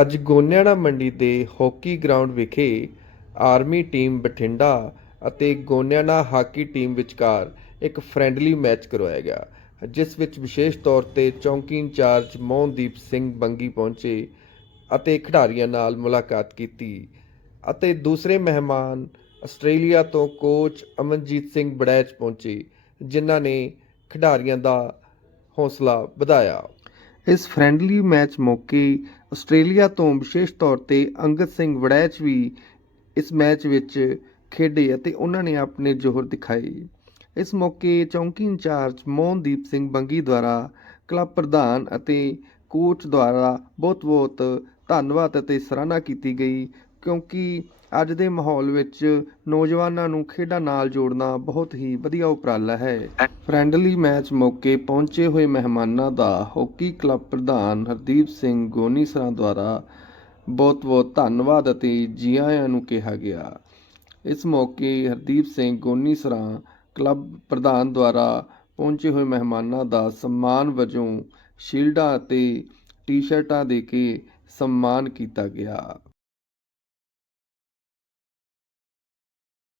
ਅੱਜ ਗੋਨਿਆਣਾ ਮੰਡੀ ਦੇ hockey ground ਵਿਖੇ ਆਰਮੀ ਟੀਮ ਬਠਿੰਡਾ ਅਤੇ ਗੋਨਿਆਣਾ ਹਾਕੀ ਟੀਮ ਵਿਚਕਾਰ ਇੱਕ ਫ੍ਰੈਂਡਲੀ ਮੈਚ ਕਰਵਾਇਆ ਗਿਆ, ਜਿਸ ਵਿੱਚ ਵਿਸ਼ੇਸ਼ ਤੌਰ ਤੇ ਚੌਂਕੀ ਇੰਚਾਰਜ ਮੋਹਨਦੀਪ ਸਿੰਘ ਬੰਗੀ ਪਹੁੰਚੇ ਅਤੇ ਖਿਡਾਰੀਆਂ ਨਾਲ ਮੁਲਾਕਾਤ ਕੀਤੀ ਅਤੇ ਦੂਸਰੇ ਮਹਿਮਾਨ ਆਸਟ੍ਰੇਲੀਆ ਤੋਂ ਕੋਚ ਅਮਨਜੀਤ ਸਿੰਘ ਬੜੈਚ ਪਹੁੰਚੇ, ਜਿਨ੍ਹਾਂ ਨੇ ਖਿਡਾਰੀਆਂ ਦਾ ਹੌਸਲਾ ਵਧਾਇਆ। ਇਸ ਫ੍ਰੈਂਡਲੀ ਮੈਚ ਮੌਕੇ ਆਸਟ੍ਰੇਲੀਆ ਤੋਂ ਵਿਸ਼ੇਸ਼ ਤੌਰ ਤੇ ਅੰਗਦ ਸਿੰਘ ਵੜੈਚ ਵੀ ਇਸ ਮੈਚ ਵਿੱਚ ਖੇਡੇ ਅਤੇ ਉਹਨਾਂ ਨੇ ਆਪਣੇ ਜੋਹਰ ਦਿਖਾਏ। ਇਸ ਮੌਕੇ ਚੌਂਕੀ ਇੰਚਾਰਜ ਮੋਹਨਦੀਪ ਸਿੰਘ ਬੰਗੀ ਦੁਆਰਾ ਕਲੱਬ ਪ੍ਰਧਾਨ ਅਤੇ ਕੋਚ ਦੁਆਰਾ ਬਹੁਤ-ਬਹੁਤ ਧੰਨਵਾਦ ਅਤੇ ਸਰਾਹਨਾ ਕੀਤੀ ਗਈ। ਕਿਉਂਕਿ ਅੱਜ ਦੇ ਮਾਹੌਲ ਵਿੱਚ ਨੌਜਵਾਨਾਂ ਨੂੰ ਖੇਡਾਂ ਨਾਲ ਜੋੜਨਾ ਬਹੁਤ ਹੀ ਵਧੀਆ ਉਪਰਾਲਾ ਹੈ। ਫ੍ਰੈਂਡਲੀ ਮੈਚ ਮੌਕੇ ਪਹੁੰਚੇ ਹੋਏ ਮਹਿਮਾਨਾਂ ਦਾ ਹਾਕੀ ਕਲੱਬ ਪ੍ਰਧਾਨ ਹਰਦੀਪ ਸਿੰਘ ਗੋਨੀਸਰਾ ਦੁਆਰਾ ਬਹੁਤ-ਬਹੁਤ ਧੰਨਵਾਦ ਅਤੇ ਜੀ ਆਇਆਂ ਨੂੰ ਕਿਹਾ ਗਿਆ। ਇਸ ਮੌਕੇ ਹਰਦੀਪ ਸਿੰਘ ਗੋਨੀਸਰਾ ਕਲੱਬ ਪ੍ਰਧਾਨ ਦੁਆਰਾ ਪਹੁੰਚੇ ਹੋਏ ਮਹਿਮਾਨਾਂ ਦਾ ਸਨਮਾਨ ਵਜੋਂ ਸ਼ੀਲਡਾਂ ਅਤੇ ਟੀ-ਸ਼ਰਟਾਂ ਦੇ ਕੇ ਸਨਮਾਨ ਕੀਤਾ ਗਿਆ।